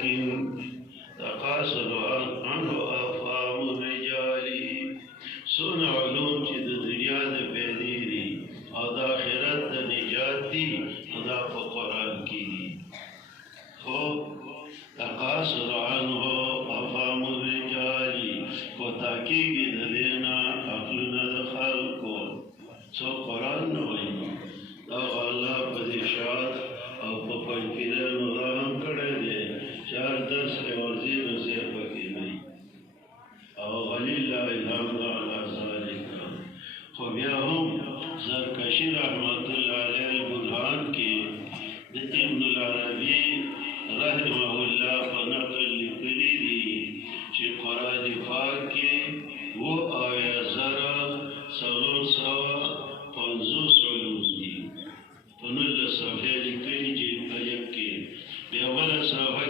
ولكن تقاصر عنه أفهام الرجال. سون علوم چې د دنیا د پیدې دي او د آخرت د نجات دي دا په قرآن کې دي. خو تقاصر عنه أفهام الرجال کو تحقیقی د دینا عقلونه د خلقو څو قرآن نه وایي دا الله په دې شاد او په پنځپیرانو رحم کړی دی چې هر درس کې ورځي نو زه پکې نه وي او ولله الحمد علی ذلک. خو بیا هم زرکشي رحمت الله علیه البرهان کې د ابن العربي رحمه الله په نقل لیکلي دي چې قرآن پاک کې 750 علوم دي. په 19 صفحې لیکلي چې په یک کې بیا بله صفحه